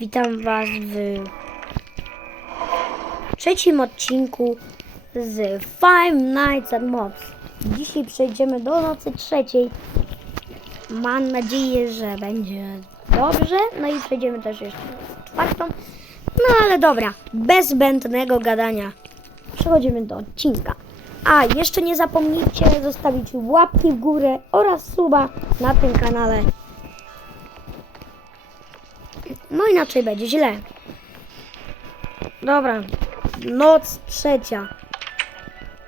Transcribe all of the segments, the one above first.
Witam was w trzecim odcinku z Five Nights at Mobs. Dzisiaj przejdziemy do nocy trzeciej. Mam nadzieję, że będzie dobrze. No i przejdziemy też jeszcze czwartą. No ale dobra, bez zbędnego gadania. Przechodzimy do odcinka. A, jeszcze nie zapomnijcie zostawić łapki w górę oraz suba na tym kanale. No inaczej będzie źle. Dobra, noc trzecia.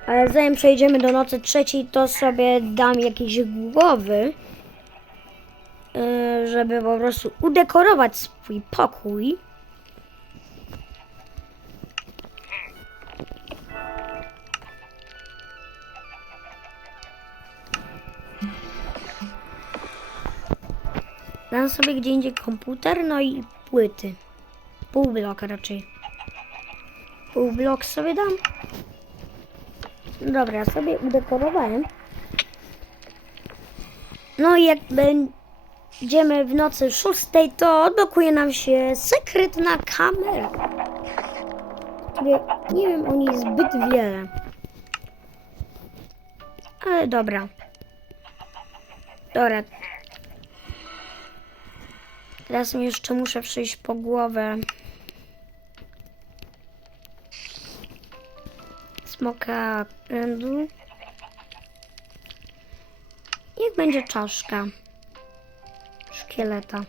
Ale zanim przejdziemy do nocy trzeciej, to sobie dam jakieś głowy, yy, żeby po prostu udekorować swój pokój. Dam sobie gdzie indziej komputer, no i płyty. Pół bloka raczej. Pół blok sobie dam. Dobra, sobie udekorowałem. No i jak będziemy w nocy szóstej, to odblokuje nam się sekretna kamera. Której nie wiem o niej zbyt wiele. Ale dobra. Dobra, Teraz mi jeszcze muszę przyjść po głowę. Smoka rędu. Niech będzie czaszka. Szkieleta.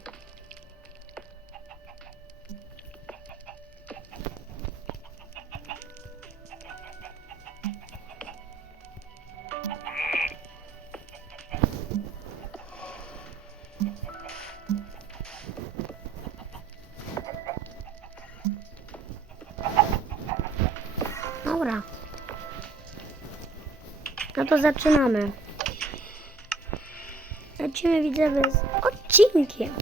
Dobra. No to zaczynamy. Lecimy widzowie z odcinkiem.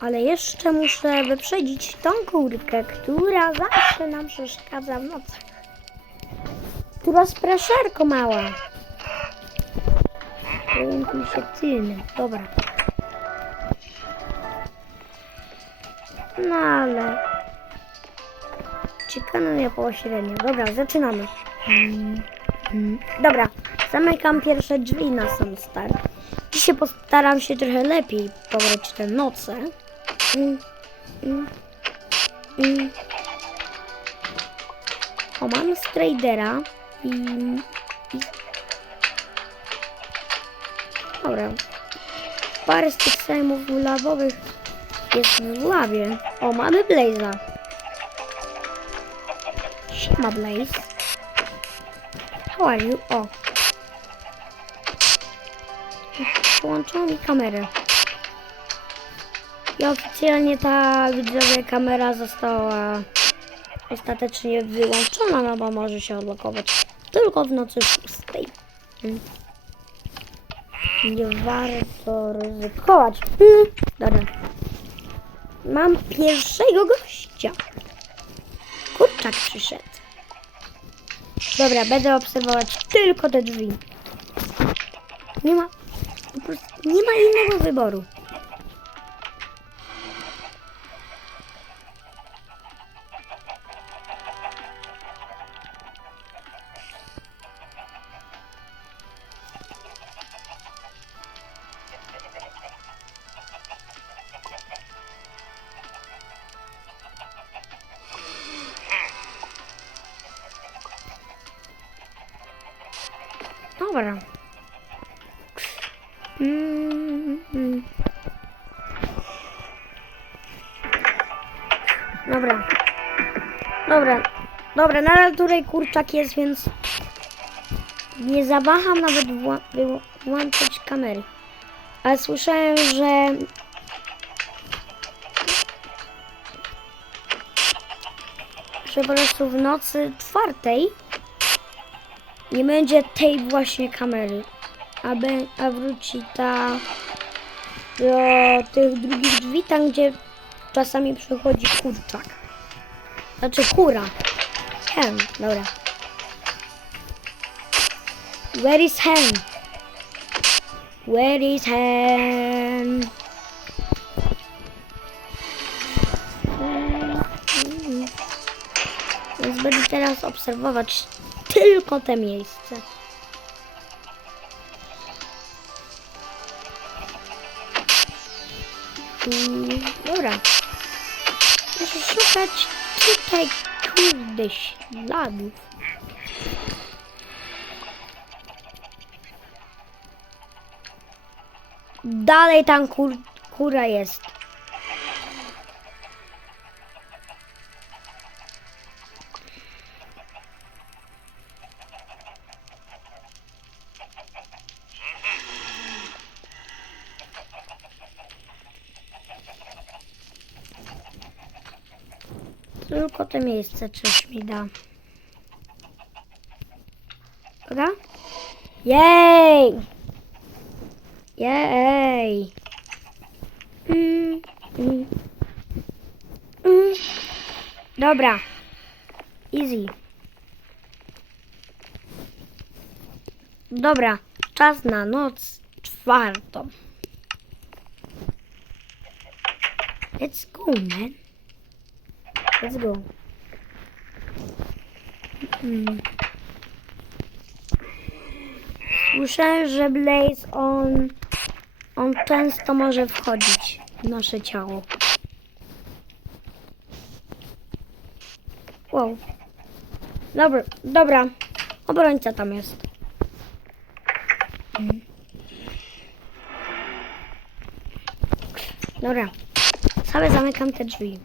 Ale jeszcze muszę wyprzedzić tą kurkę, która zawsze nam przeszkadza w nocach. Tu rozpraszarko mała. Orientuj się tylny. Dobra. No ale... Ciekawe pośrednio. Dobra, zaczynamy. Mm. Dobra, zamykam pierwsze drzwi na sam start. Dzisiaj postaram się trochę lepiej pograć te noce. Mm, mm. O, mamy Stradera i... Dobra. Parę z tych sejmów lawowych jest w lawie. O, mamy Blaze'a. Siema Blaze. How are you? O. Połączono mi kamerę. I oficjalnie ta widzowie kamera została ostatecznie wyłączona, no bo może się odblokować tylko w nocy szóstej. Nie warto ryzykować. Hmm. Dobra. Mam pierwszego gościa. Kurczak przyszedł. Dobra, będę obserwować tylko te drzwi. Nie ma. Nie ma innego wyboru. Dobra. Dobra. Dobra. Dobra, nadal tutaj kurczak jest, więc nie zawaham nawet wła- włączyć kamery. Ale słyszałem, że że po prostu w nocy czwartej nie będzie tej właśnie kamery, a, be, a wróci ta do tych drugich drzwi, tam gdzie czasami przychodzi kurczak. Znaczy kura. Hen, dobra. Where is hen? Where is hen? Hmm, hmm, hmm. Więc będę teraz obserwować tylko te miejsce. Mm, dobra. Muszę szukać tutaj, kurde, śladów. Dalej tam kur, kura jest. Tylko to miejsce coś mi da. Dobra? Jej! Jej! Mm, mm, mm. Dobra. Easy. Dobra. Czas na noc czwartą. Let's go, man. Let's go. Mm. Słyszę, że Blaze on, on często może wchodzić w nasze ciało. Wow. Dobra, dobra. Obrońca tam jest. Mm. Dobra. Sobie zamykam te drzwi.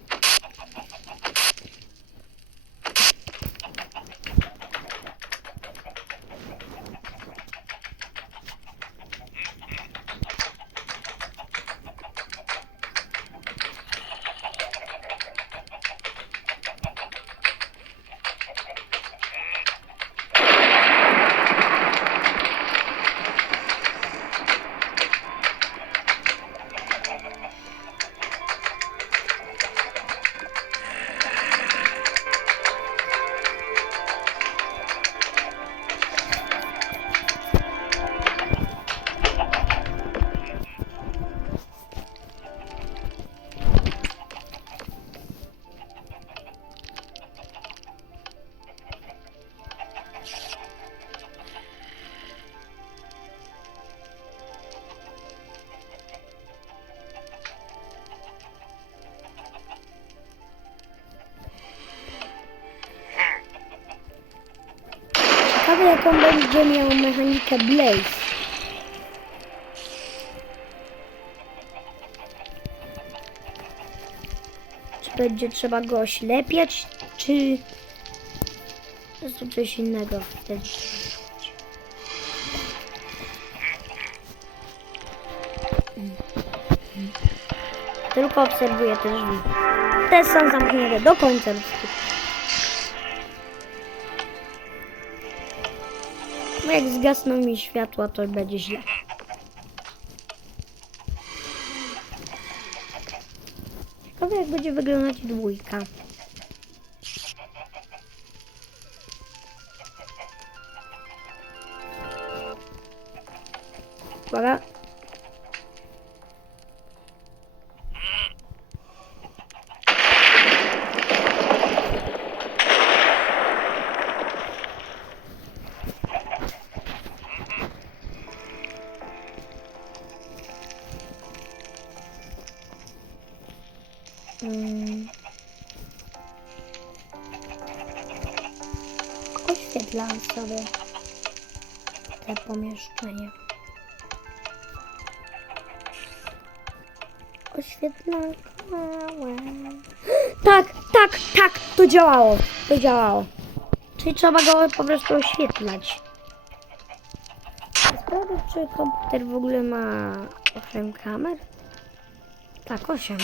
Jaką będzie miał mechanikę Blaze. Czy będzie trzeba go oślepiać, czy jest to coś innego wtedy? Tylko obserwuję te drzwi. Te są zamknięte do końca. Bo jak zgasną mi światła, to będzie źle. Ciekawe jak będzie wyglądać dwójka. Uwaga. Oświetlam sobie te pomieszczenie. Oświetlam. Tak, tak, tak, to działało. To działało. Czyli trzeba go po prostu oświetlać. Sprawdzę, czy komputer w ogóle ma 8 kamer? Tak, 8.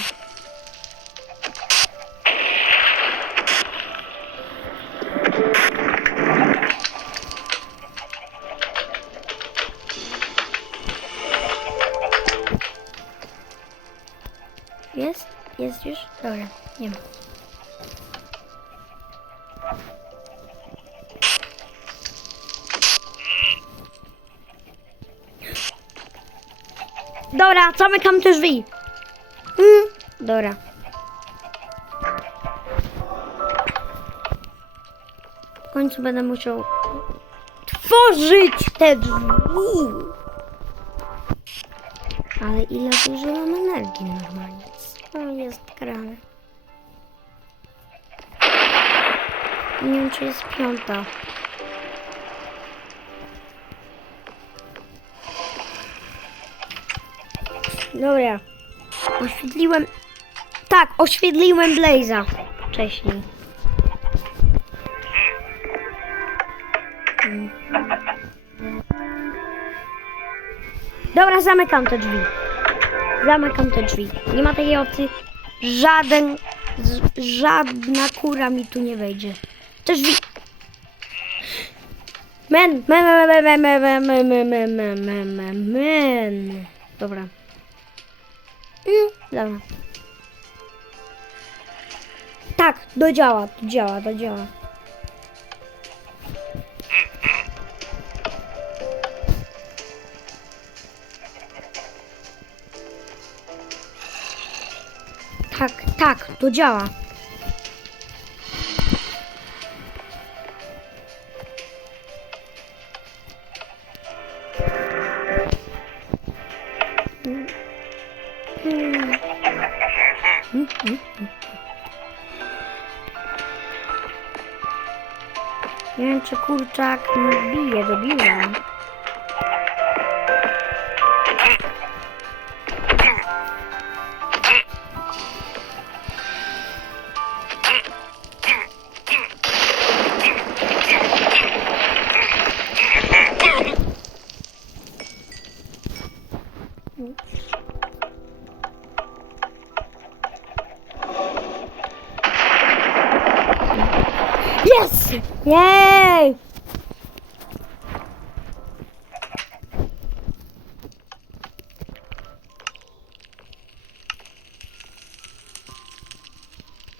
Dobra, zamykam te drzwi. Mm, dobra. W końcu będę musiał tworzyć te drzwi. Ale ile zużyłam energii normalnie. Co jest grane? Nie wiem, czy jest piąta. Dobra. Oświetliłem... Tak, oświetliłem Blaze'a wcześniej. Mm. Dobra, zamykam te drzwi. Zamykam te drzwi. Nie ma takiej opcji. Żaden, żadna kura mi tu nie wejdzie. Te drzwi. Men, men, men, men, men, men, men, men, men, men, men. Dobra. Dobra. Tak, to działa, to działa, to działa. Tak, tak, to działa. Nie wiem, czy kurczak mi bije do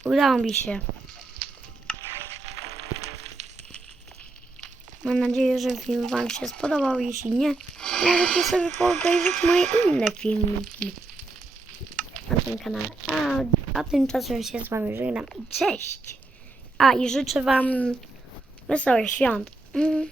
Udało mi się. Mam nadzieję, że film Wam się spodobał. Jeśli nie, możecie sobie obejrzeć moje inne filmiki na tym kanale. A, a tymczasem się z Wami żegnam cześć! A i życzę Wam wesołych świąt. Mm.